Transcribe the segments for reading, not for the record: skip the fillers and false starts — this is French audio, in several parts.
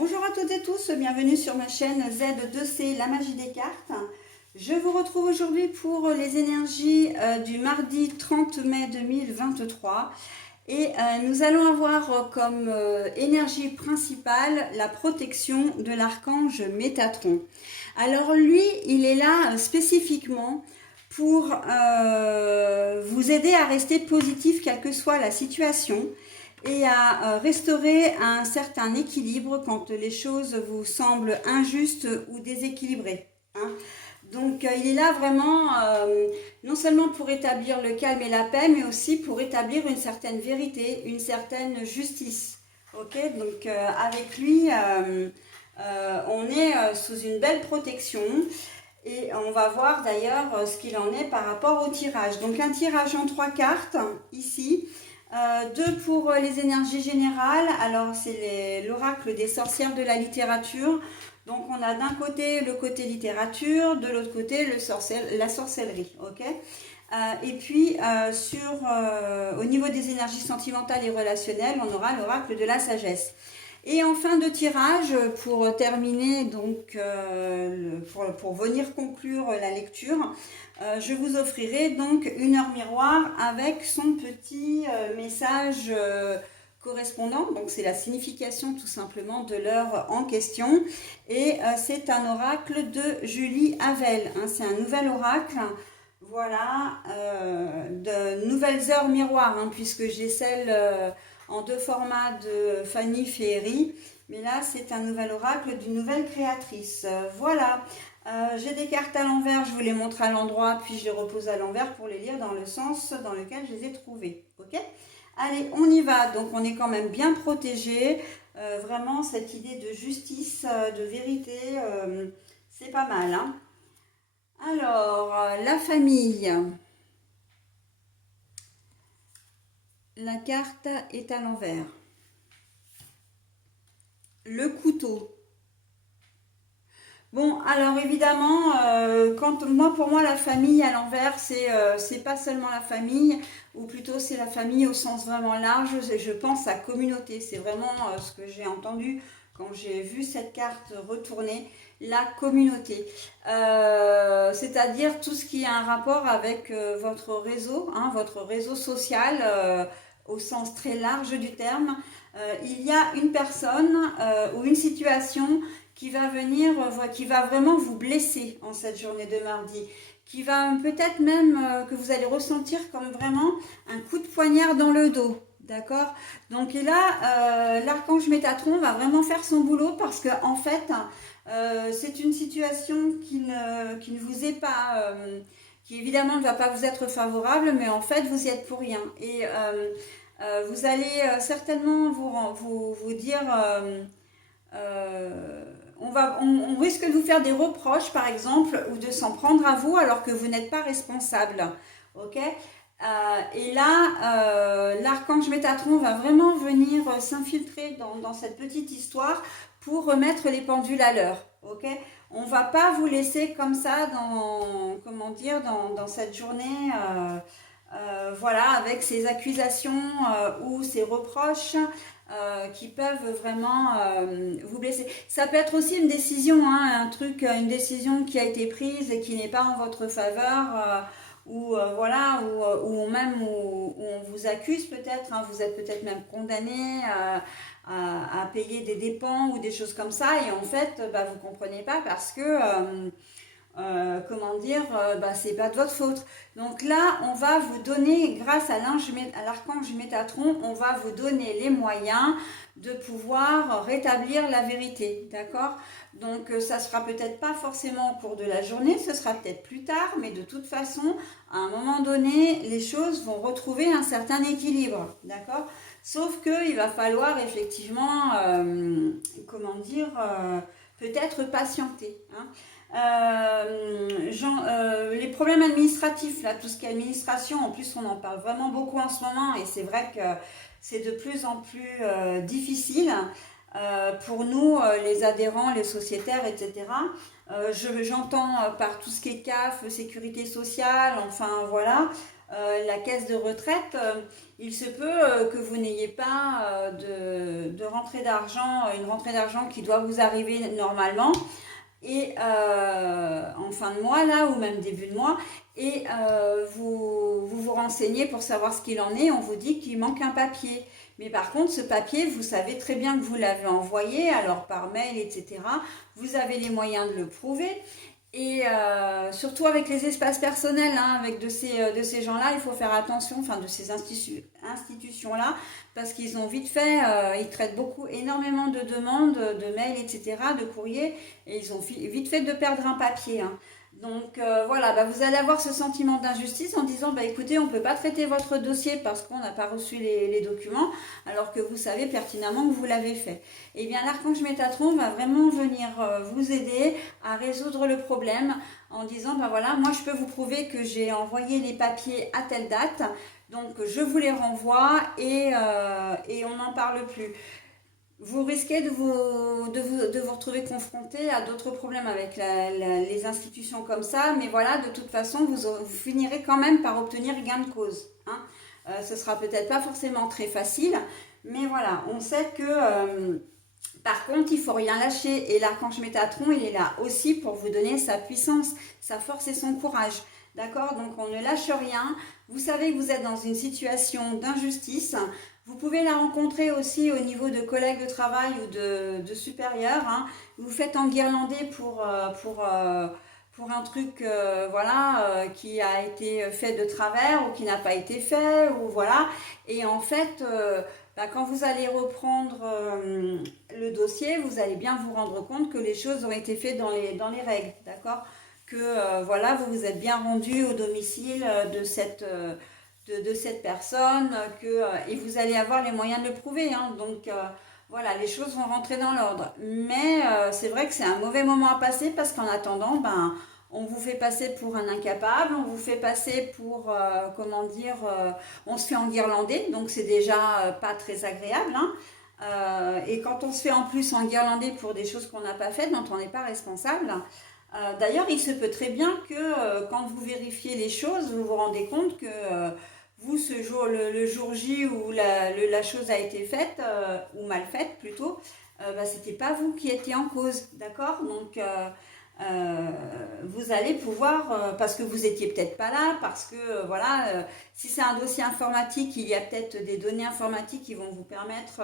Bonjour à toutes et tous, bienvenue sur ma chaîne Z2C, la magie des cartes. Je vous retrouve aujourd'hui pour les énergies du mardi 30 mai 2023 et nous allons avoir comme énergie principale la protection de l'archange Métatron. Alors lui, il est là spécifiquement pour vous aider à rester positif quelle que soit la situation et à restaurer un certain équilibre quand les choses vous semblent injustes ou déséquilibrées. Hein. Donc il est là vraiment non seulement pour établir le calme et la paix, mais aussi pour établir une certaine vérité, une certaine justice. Ok, donc avec lui, on est sous une belle protection. Et on va voir d'ailleurs ce qu'il en est par rapport au tirage. Donc un tirage en 3 cartes ici. 2 pour les énergies générales. Alors c'est l'oracle des sorcières de la littérature. Donc on a d'un côté le côté littérature, de l'autre côté la sorcellerie. Ok. Et puis au niveau des énergies sentimentales et relationnelles, on aura l'oracle de la sagesse. Et en fin de tirage, pour terminer, donc pour venir conclure la lecture, je vous offrirai donc une heure miroir avec son petit message correspondant. Donc c'est la signification tout simplement de l'heure en question. Et c'est un oracle de Julie Havel. Hein, c'est un nouvel oracle. Voilà, de nouvelles heures miroirs, hein, puisque j'ai celle en 2 formats de Fanny Féery. Mais là, c'est un nouvel oracle d'une nouvelle créatrice. Voilà, j'ai des cartes à l'envers, je vous les montre à l'endroit, puis je les repose à l'envers pour les lire dans le sens dans lequel je les ai trouvées. Ok ? Allez, on y va. Donc, on est quand même bien protégé. Vraiment, cette idée de justice, de vérité, c'est pas mal, hein. Alors, la famille. La carte est à l'envers. Le couteau. Bon, alors évidemment, pour moi, la famille à l'envers, c'est pas seulement la famille, ou plutôt c'est la famille au sens vraiment large. Je pense à communauté. C'est vraiment ce que j'ai entendu quand j'ai vu cette carte retourner, la communauté. C'est-à-dire tout ce qui a un rapport avec votre réseau, hein, votre réseau social, au sens très large du terme. Il y a une personne ou une situation qui va venir, qui va vraiment vous blesser en cette journée de mardi, qui va peut-être même que vous allez ressentir comme vraiment un coup de poignard dans le dos. D'accord. Donc et là, l'archange Métatron va vraiment faire son boulot parce que en fait, c'est une situation qui ne vous est pas, qui évidemment ne va pas vous être favorable, mais en fait vous y êtes pour rien. Et vous allez certainement vous dire, on risque de vous faire des reproches par exemple, ou de s'en prendre à vous alors que vous n'êtes pas responsable. Ok. Et là, l'archange Métatron va vraiment venir s'infiltrer dans cette petite histoire pour remettre les pendules à l'heure. Ok, on va pas vous laisser comme ça dans cette journée, voilà, avec ces accusations ou ces reproches qui peuvent vraiment vous blesser. Ça peut être aussi une décision, hein, une décision qui a été prise et qui n'est pas en votre faveur. Voilà, où on vous accuse peut-être, hein, vous êtes peut-être même condamné à payer des dépens ou des choses comme ça, et en fait, vous comprenez pas parce que c'est pas de votre faute. Donc là, on va vous donner, grâce à l'archange Métatron, on va vous donner les moyens de pouvoir rétablir la vérité, d'accord? Donc ça sera peut-être pas forcément au cours de la journée, ce sera peut-être plus tard, mais de toute façon, à un moment donné, les choses vont retrouver un certain équilibre, d'accord? Sauf qu'il va falloir effectivement, peut-être patienter, hein. Les problèmes administratifs, là, tout ce qui est administration, en plus on en parle vraiment beaucoup en ce moment et c'est vrai que c'est de plus en plus difficile pour nous, les adhérents, les sociétaires, etc. J'entends par tout ce qui est CAF, sécurité sociale, enfin voilà, la caisse de retraite, il se peut que vous n'ayez pas de rentrée d'argent, une rentrée d'argent qui doit vous arriver normalement et en fin de mois là ou même début de mois et vous renseignez pour savoir ce qu'il en est, on vous dit qu'il manque un papier. Mais par contre, ce papier, vous savez très bien que vous l'avez envoyé, alors par mail, etc. Vous avez les moyens de le prouver. Et surtout avec les espaces personnels, hein, avec de ces gens-là, il faut faire attention, enfin de ces institutions-là, parce qu'ils ont vite fait, ils traitent énormément de demandes, de mails, etc., de courriers, et ils ont vite fait de perdre un papier. Hein. Donc voilà, bah, vous allez avoir ce sentiment d'injustice en disant, bah, écoutez, on ne peut pas traiter votre dossier parce qu'on n'a pas reçu les documents, alors que vous savez pertinemment que vous l'avez fait. Eh bien, l'archange Métatron va vraiment venir vous aider à résoudre le problème en disant, ben voilà, moi je peux vous prouver que j'ai envoyé les papiers à telle date, donc je vous les renvoie et on n'en parle plus. Vous risquez de vous retrouver confronté à d'autres problèmes avec les institutions comme ça, mais voilà, de toute façon, vous finirez quand même par obtenir gain de cause. Hein. Ce sera peut-être pas forcément très facile, mais voilà, on sait que par contre, il ne faut rien lâcher et l'archange Métatron, il est là aussi pour vous donner sa puissance, sa force et son courage. D'accord? Donc on ne lâche rien. Vous savez que vous êtes dans une situation d'injustice. Vous pouvez la rencontrer aussi au niveau de collègues de travail ou de supérieurs. Hein. Vous faites enguirlander pour un truc qui a été fait de travers ou qui n'a pas été fait. Ou voilà. Et en fait, quand vous allez reprendre le dossier, vous allez bien vous rendre compte que les choses ont été faites dans les règles. D'accord? Que voilà, vous vous êtes bien rendu au domicile de cette personne et vous allez avoir les moyens de le prouver. Hein. Donc voilà, les choses vont rentrer dans l'ordre. Mais c'est vrai que c'est un mauvais moment à passer parce qu'en attendant, on vous fait passer pour un incapable, on vous fait passer pour, on se fait enguirlander, donc c'est déjà pas très agréable. Hein. Et quand on se fait en plus enguirlander pour des choses qu'on n'a pas faites, dont on n'est pas responsable, d'ailleurs, il se peut très bien que quand vous vérifiez les choses, vous vous rendez compte que vous, le jour J où la chose a été faite, ou mal faite plutôt, c'était pas vous qui étiez en cause, d'accord? Donc, vous allez pouvoir, parce que vous étiez peut-être pas là, parce que si c'est un dossier informatique, il y a peut-être des données informatiques qui vont vous permettre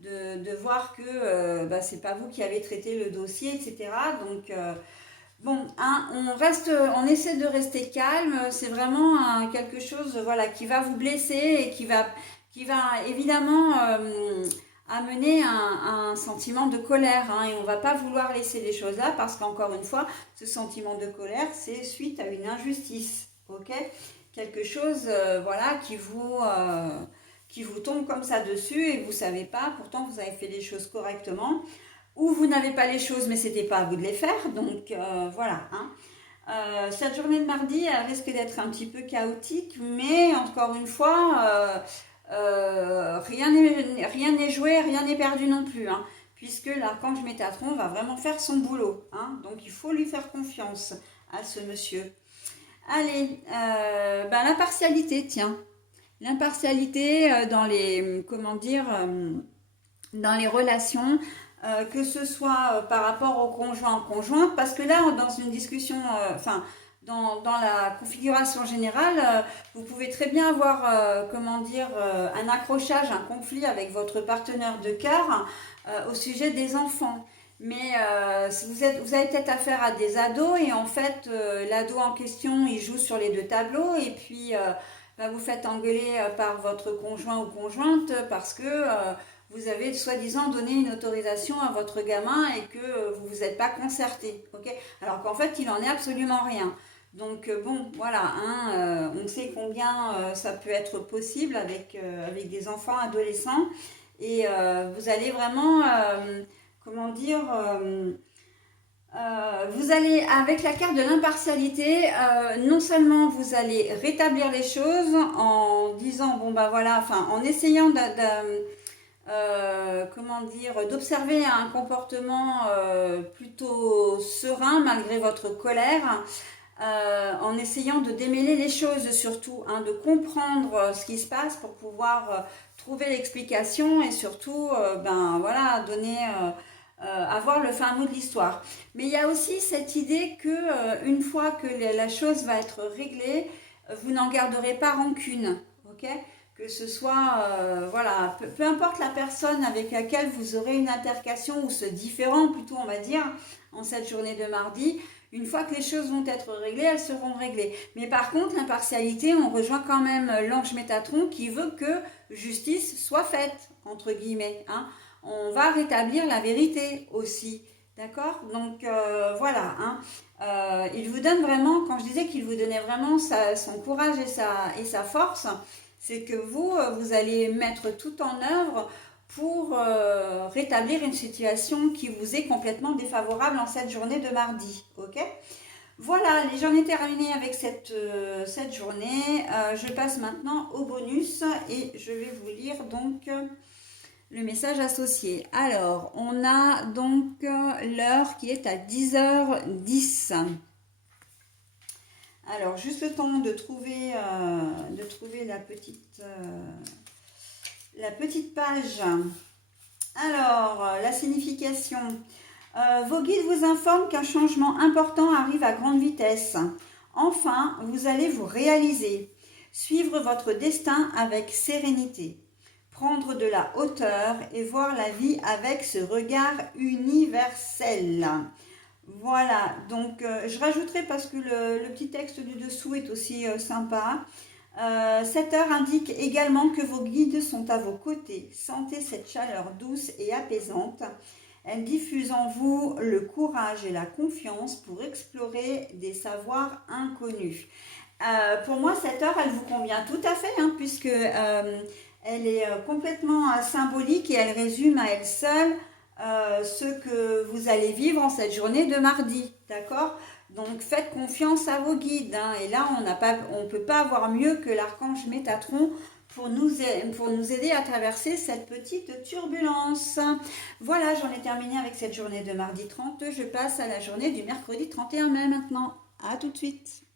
de voir que c'est pas vous qui avez traité le dossier, etc. Donc bon, hein, on essaie de rester calme. C'est vraiment quelque chose, voilà, qui va vous blesser et qui va évidemment amener un sentiment de colère. Hein, et on ne va pas vouloir laisser les choses là parce qu'encore une fois, ce sentiment de colère, c'est suite à une injustice, ok? Quelque chose, qui vous tombe comme ça dessus et vous savez pas. Pourtant, vous avez fait les choses correctement. Ou vous n'avez pas les choses, mais c'était pas à vous de les faire. Donc voilà. Hein. Cette journée de mardi, elle risque d'être un petit peu chaotique, mais encore une fois, rien n'est joué, rien n'est perdu non plus. Hein, puisque l'archange Métatron va vraiment faire son boulot. Hein, donc il faut lui faire confiance à ce monsieur. Allez, l'impartialité, tiens. L'impartialité dans les, dans les relations. Que ce soit par rapport au conjoint, parce que là, dans une discussion, dans la configuration générale, vous pouvez très bien avoir, un accrochage, un conflit avec votre partenaire de cœur au sujet des enfants. Mais vous avez peut-être affaire à des ados et en fait, l'ado en question, il joue sur les deux tableaux et puis vous faites engueuler par votre conjoint ou conjointe parce que vous avez soi-disant donné une autorisation à votre gamin et que vous vous êtes pas concerté, ok? Alors qu'en fait, il en est absolument rien. Donc bon, voilà, hein, on sait combien ça peut être possible avec des enfants adolescents et vous allez vraiment, vous allez, avec la carte de l'impartialité, non seulement vous allez rétablir les choses en disant, en essayant d'observer un comportement plutôt serein malgré votre colère. en essayant de démêler les choses surtout, hein, de comprendre ce qui se passe pour pouvoir trouver l'explication et surtout ben voilà donner avoir le fin mot de l'histoire. Mais il y a aussi cette idée que une fois que la chose va être réglée, vous n'en garderez pas rancune, ok? Que ce soit, voilà, peu importe la personne avec laquelle vous aurez une altercation ou ce différend plutôt on va dire, en cette journée de mardi, une fois que les choses vont être réglées, elles seront réglées. Mais par contre, l'impartialité, on rejoint quand même l'ange Métatron qui veut que justice soit faite, entre guillemets, hein. On va rétablir la vérité aussi, d'accord? Donc voilà, hein. Il vous donne vraiment, quand je disais qu'il vous donnait vraiment son courage et sa force, c'est que vous allez mettre tout en œuvre pour rétablir une situation qui vous est complètement défavorable en cette journée de mardi, ok? Voilà, j'en ai terminé avec cette journée. Je passe maintenant au bonus et je vais vous lire donc le message associé. Alors, on a donc l'heure qui est à 10h10. Alors, juste le temps de trouver la petite page. Alors, la signification. Vos guides vous informent qu'un changement important arrive à grande vitesse. Enfin, vous allez vous réaliser. Suivre votre destin avec sérénité. Prendre de la hauteur et voir la vie avec ce regard universel. Voilà, donc je rajouterai parce que le petit texte du dessous est aussi sympa. Cette heure indique également que vos guides sont à vos côtés. Sentez cette chaleur douce et apaisante. Elle diffuse en vous le courage et la confiance pour explorer des savoirs inconnus. Pour moi, cette heure, elle vous convient tout à fait, hein, puisque elle est complètement symbolique et elle résume à elle seule ce que vous allez vivre en cette journée de mardi, d'accord? Donc faites confiance à vos guides, hein, et là on ne peut pas avoir mieux que l'archange Métatron pour nous aider à traverser cette petite turbulence. Voilà, j'en ai terminé avec cette journée de mardi 30, je passe à la journée du mercredi 31 mai maintenant. À tout de suite.